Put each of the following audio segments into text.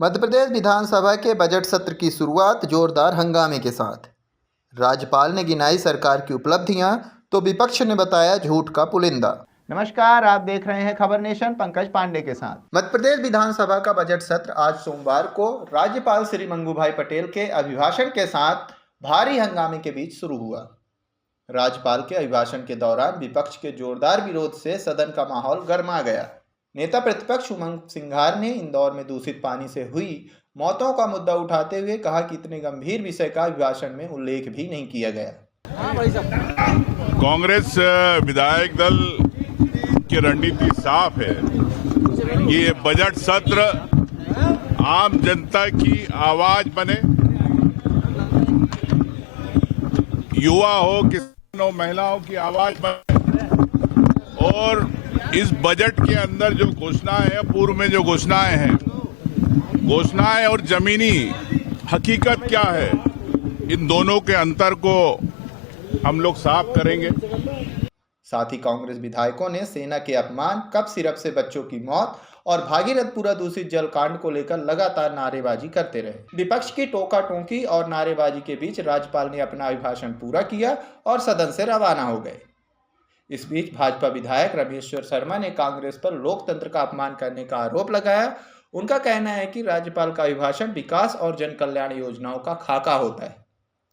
मध्य प्रदेश विधानसभा के बजट सत्र की शुरुआत जोरदार हंगामे के साथ। राज्यपाल ने गिनाई सरकार की उपलब्धियां तो विपक्ष ने बताया झूठ का पुलिंदा। नमस्कार, आप देख रहे हैं खबर नेशन, पंकज पांडे के साथ। मध्य प्रदेश विधानसभा का बजट सत्र आज सोमवार को राज्यपाल श्री मंगूभाई पटेल के अभिभाषण के साथ भारी हंगामे के बीच शुरू हुआ। राज्यपाल के अभिभाषण के दौरान विपक्ष के जोरदार विरोध से सदन का माहौल गर्मा गया। नेता प्रतिपक्ष उमंग सिंघार ने इंदौर में दूषित पानी से हुई मौतों का मुद्दा उठाते हुए कहा कि इतने गंभीर विषय का अभिभाषण में उल्लेख भी नहीं किया गया। कांग्रेस विधायक दल की रणनीति साफ है। ये बजट सत्र आम जनता की आवाज बने, युवा हो, किसान हो, महिलाओं की आवाज बने। और इस बजट के अंदर जो घोषणाएं हैं, पूर्व में जो घोषणाएं हैं, घोषणाएं और जमीनी हकीकत क्या है, इन दोनों के अंतर को हम लोग साफ करेंगे। साथ ही कांग्रेस विधायकों ने सेना के अपमान, कप सिरप से बच्चों की मौत और भागीरथपुरा दूषित जल कांड को लेकर लगातार नारेबाजी करते रहे। विपक्ष की टोका टोकी और नारेबाजी के बीच राज्यपाल ने अपना अभिभाषण पूरा किया और सदन से रवाना हो गए। इस बीच भाजपा विधायक रमेश्वर शर्मा ने कांग्रेस पर लोकतंत्र का अपमान करने का आरोप लगाया। उनका कहना है कि राज्यपाल का अभिभाषण विकास और जन कल्याण योजनाओं का खाका होता है,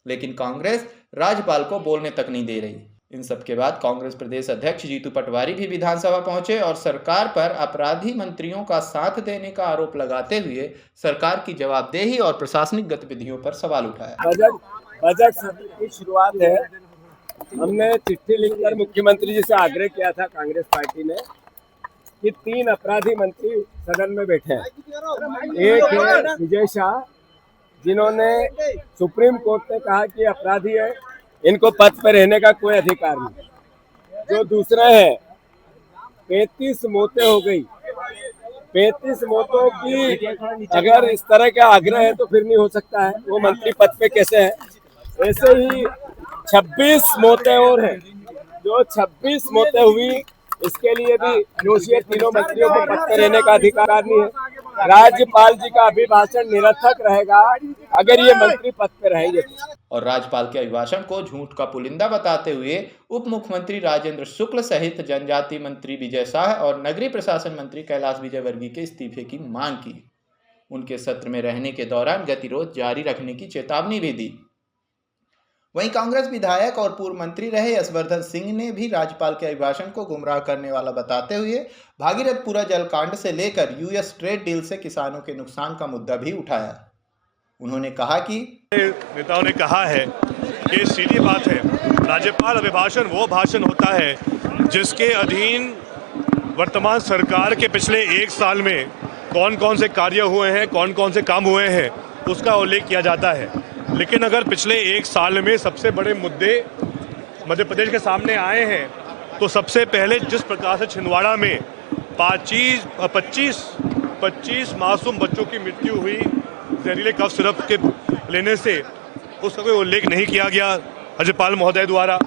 लेकिन कांग्रेस राज्यपाल को बोलने तक नहीं दे रही। इन सब के बाद कांग्रेस प्रदेश अध्यक्ष जीतू पटवारी भी विधानसभा पहुंचे और सरकार पर अपराधी मंत्रियों का साथ देने का आरोप लगाते हुए सरकार की जवाबदेही और प्रशासनिक गतिविधियों पर सवाल उठाया। बजट सत्र की शुरुआत है। हमने चिट्ठी लिखकर मुख्यमंत्री जी से आग्रह किया था कांग्रेस पार्टी ने कि 3 अपराधी मंत्री सदन में बैठे हैं। एक है विजय शाह, जिन्होंने सुप्रीम कोर्ट ने कहा कि अपराधी है, इनको पद पर रहने का कोई अधिकार नहीं। जो दूसरा है, 35 मौतें हो गई। 35 मौतों की अगर इस तरह का आग्रह है तो फिर नहीं हो सकता है, वो मंत्री पद पे कैसे है। ऐसे ही 26 मौतें और हैं। जो 26 मौतें हुई, इसके लिए भी दोषी तीनों मंत्रियों को पद पर रहने का अधिकार नहीं है। राज्यपाल जी का अभिभाषण निरर्थक रहेगा अगर ये मंत्री पद पर रहेंगे। और राज्यपाल के अभिभाषण को झूठ का पुलिंदा बताते हुए उप मुख्यमंत्री राजेंद्र शुक्ल सहित जनजातीय मंत्री विजय शाह और नगरीय प्रशासन मंत्री कैलाश विजयवर्गीय के इस्तीफे की मांग की। उनके सत्र में रहने के दौरान गतिरोध जारी रखने की चेतावनी भी दी। वहीं कांग्रेस विधायक और पूर्व मंत्री रहे यशवर्धन सिंह ने भी राज्यपाल के अभिभाषण को गुमराह करने वाला बताते हुए भागीरथपुरा जलकांड से लेकर यूएस ट्रेड डील से किसानों के नुकसान का मुद्दा भी उठाया। उन्होंने कहा कि नेताओं ने कहा है कि सीधी बात है, राज्यपाल अभिभाषण वो भाषण होता है जिसके अधीन वर्तमान सरकार के पिछले 1 साल में कौन कौन से कार्य हुए हैं, कौन कौन से काम हुए हैं, उसका उल्लेख किया जाता है। लेकिन अगर पिछले 1 साल में सबसे बड़े मुद्दे मध्य प्रदेश के सामने आए हैं, तो सबसे पहले जिस प्रकार से छिंदवाड़ा में 25 मासूम बच्चों की मृत्यु हुई जहरीले कफ सिरप के लेने से, उसका कोई उल्लेख नहीं किया गया राज्यपाल महोदय द्वारा।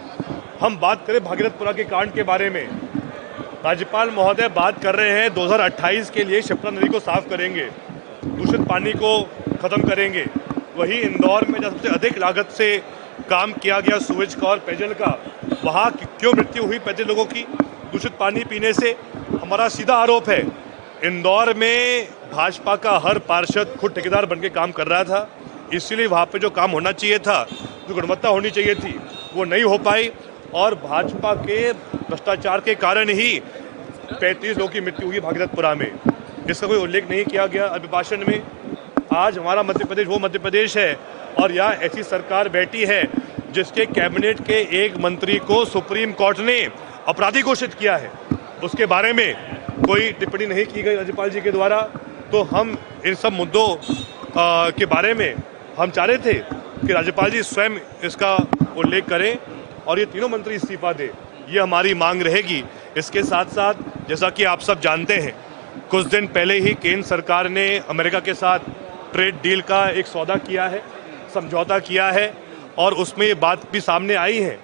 हम बात करें भागीरथपुरा के कांड के बारे में, राज्यपाल महोदय बात कर रहे हैं 2028 के लिए शिप्रा नदी को साफ करेंगे, दूषित पानी को खत्म करेंगे। वही इंदौर में जब सबसे अधिक लागत से काम किया गया सूरज का और पेयजल का, वहाँ क्यों मृत्यु हुई 35 लोगों की दूषित पानी पीने से? हमारा सीधा आरोप है, इंदौर में भाजपा का हर पार्षद खुद ठेकेदार बनके काम कर रहा था, इसलिए वहाँ पे जो काम होना चाहिए था, जो गुणवत्ता होनी चाहिए थी, वो नहीं हो पाई। और भाजपा के भ्रष्टाचार के कारण ही 35 लोगों की मृत्यु हुई भागीरथपुरा में। इसका कोई उल्लेख नहीं किया गया अभिभाषण में। आज हमारा मध्य प्रदेश वो मध्य प्रदेश है और यहाँ ऐसी सरकार बैठी है जिसके कैबिनेट के एक मंत्री को सुप्रीम कोर्ट ने अपराधी घोषित किया है, उसके बारे में कोई टिप्पणी नहीं की गई राज्यपाल जी के द्वारा। तो हम इन सब मुद्दों के बारे में हम चाह रहे थे कि राज्यपाल जी स्वयं इसका उल्लेख करें और ये तीनों मंत्री इस्तीफा दें, ये हमारी मांग रहेगी। इसके साथ साथ जैसा कि आप सब जानते हैं, कुछ दिन पहले ही केंद्र सरकार ने अमेरिका के साथ ट्रेड डील का एक सौदा किया है, समझौता किया है, और उसमें ये बात भी सामने आई है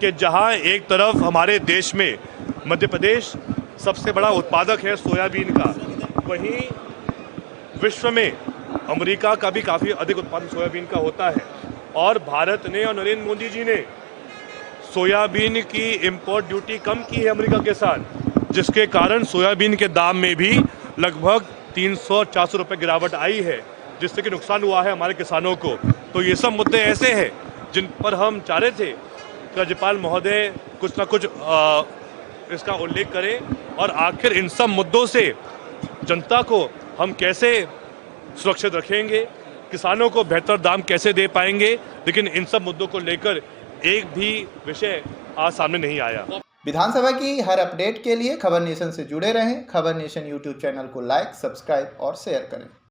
कि जहां एक तरफ हमारे देश में मध्य प्रदेश सबसे बड़ा उत्पादक है सोयाबीन का, वहीं विश्व में अमेरिका का भी काफ़ी अधिक उत्पादन सोयाबीन का होता है और भारत ने और नरेंद्र मोदी जी ने सोयाबीन की इंपोर्ट ड्यूटी कम की है अमेरिका के साथ, जिसके कारण सोयाबीन के दाम में भी लगभग 300-400 रुपये गिरावट आई है, जिससे कि नुकसान हुआ है हमारे किसानों को। तो ये सब मुद्दे ऐसे हैं जिन पर हम चाह रहे थे कि राज्यपाल महोदय कुछ ना कुछ इसका उल्लेख करें और आखिर इन सब मुद्दों से जनता को हम कैसे सुरक्षित रखेंगे, किसानों को बेहतर दाम कैसे दे पाएंगे, लेकिन इन सब मुद्दों को लेकर एक भी विषय आज सामने नहीं आया। विधानसभा की हर अपडेट के लिए खबर नेशन से जुड़े रहें। खबर नेशन यूट्यूब चैनल को लाइक, सब्सक्राइब और शेयर करें।